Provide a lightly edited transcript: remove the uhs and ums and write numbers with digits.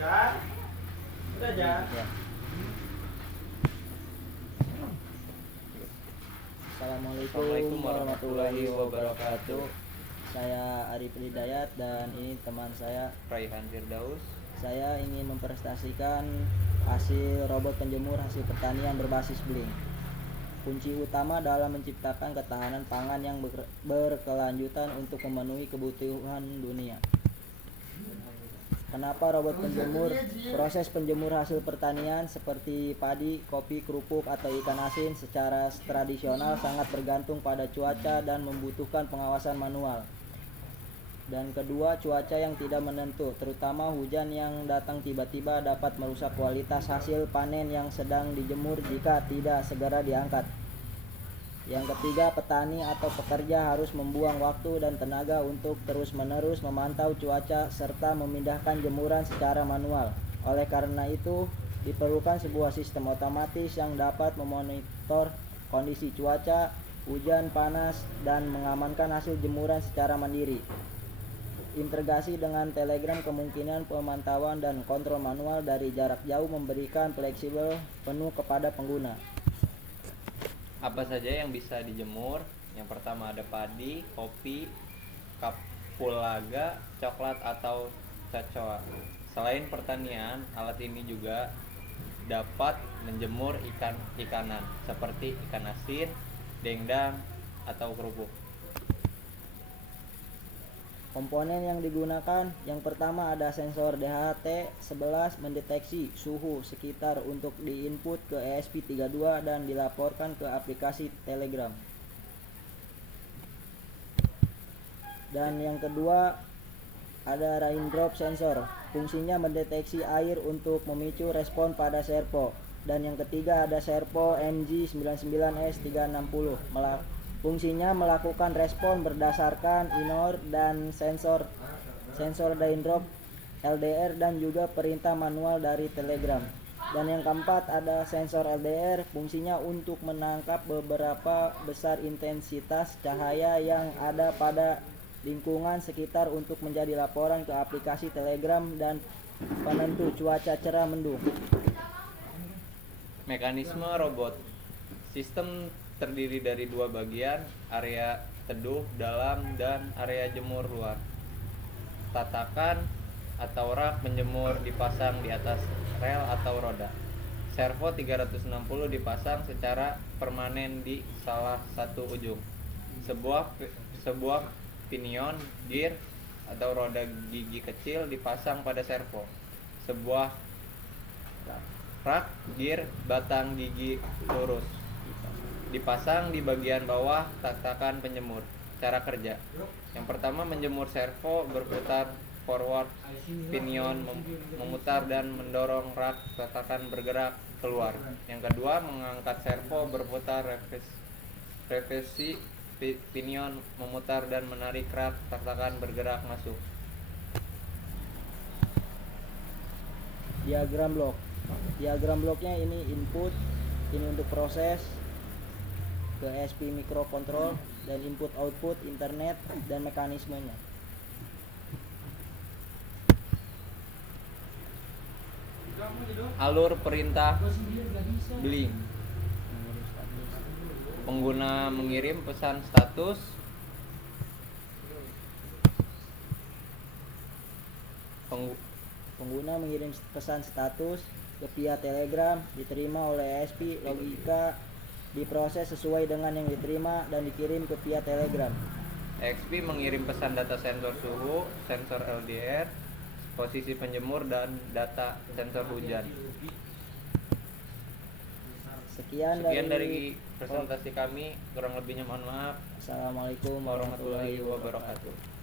Jan, udah Jan. Ya. Assalamualaikum warahmatullahi wabarakatuh. Saya Arif Hidayat dan ini teman saya Raihan Firdaus. Saya ingin mempresentasikan hasil robot penjemur hasil pertanian berbasis Blink. Kunci utama dalam menciptakan ketahanan pangan yang berkelanjutan untuk memenuhi kebutuhan dunia. Kenapa robot penjemur? Proses penjemur hasil pertanian seperti padi, kopi, kerupuk, atau ikan asin secara tradisional sangat bergantung pada cuaca dan membutuhkan pengawasan manual. Dan kedua, cuaca yang tidak menentu, terutama hujan yang datang tiba-tiba dapat merusak kualitas hasil panen yang sedang dijemur jika tidak segera diangkat. Yang ketiga, petani atau pekerja harus membuang waktu dan tenaga untuk terus-menerus memantau cuaca serta memindahkan jemuran secara manual. Oleh karena itu, diperlukan sebuah sistem otomatis yang dapat memonitor kondisi cuaca, hujan, panas, dan mengamankan hasil jemuran secara mandiri. Integrasi dengan Telegram kemungkinan pemantauan dan kontrol manual dari jarak jauh memberikan fleksibel penuh kepada pengguna. Apa saja yang bisa dijemur? Yang pertama ada padi, kopi, kapulaga, coklat atau cacoa. Selain pertanian, alat ini juga dapat menjemur ikanan seperti ikan asin, dendang, atau kerupuk. Komponen yang digunakan, yang pertama ada sensor DHT11 mendeteksi suhu sekitar untuk diinput ke ESP32 dan dilaporkan ke aplikasi Telegram. Dan yang kedua ada raindrop sensor, fungsinya mendeteksi air untuk memicu respon pada servo. Dan yang ketiga ada servo MG99S360, fungsinya melakukan respon berdasarkan inor dan sensor raindrop LDR dan juga perintah manual dari Telegram. Dan yang keempat ada sensor LDR, fungsinya untuk menangkap beberapa besar intensitas cahaya yang ada pada lingkungan sekitar untuk menjadi laporan ke aplikasi Telegram dan penentu cuaca cerah mendung. Mekanisme robot. Sistem terdiri dari dua bagian, area teduh dalam dan area jemur luar. Tatakan atau rak penjemur dipasang di atas rel atau roda. Servo 360 dipasang secara permanen di salah satu ujung. Sebuah pinion, gear, atau roda gigi kecil dipasang pada servo. Sebuah rak, gear, batang gigi lurus dipasang di bagian bawah tatakan penjemur. Cara kerja. Yang pertama, menjemur servo berputar forward, pinion memutar dan mendorong rak tatakan bergerak keluar. Yang kedua, mengangkat servo berputar reversi, pinion memutar dan menarik rak tatakan bergerak masuk. Diagram blok. Diagram bloknya ini input, ini untuk proses ke ESP microcontrol, dan input output internet dan mekanismenya. Alur perintah Blink. Pengguna mengirim pesan status. Pengguna mengirim pesan status ke via Telegram, diterima oleh ESP, logika diproses sesuai dengan yang diterima dan dikirim ke via Telegram. XP mengirim pesan data sensor suhu, sensor LDR, posisi penjemur, dan data sensor hujan. Sekian dari presentasi kami, kurang lebihnya mohon maaf. Assalamualaikum Warahmatullahi wabarakatuh.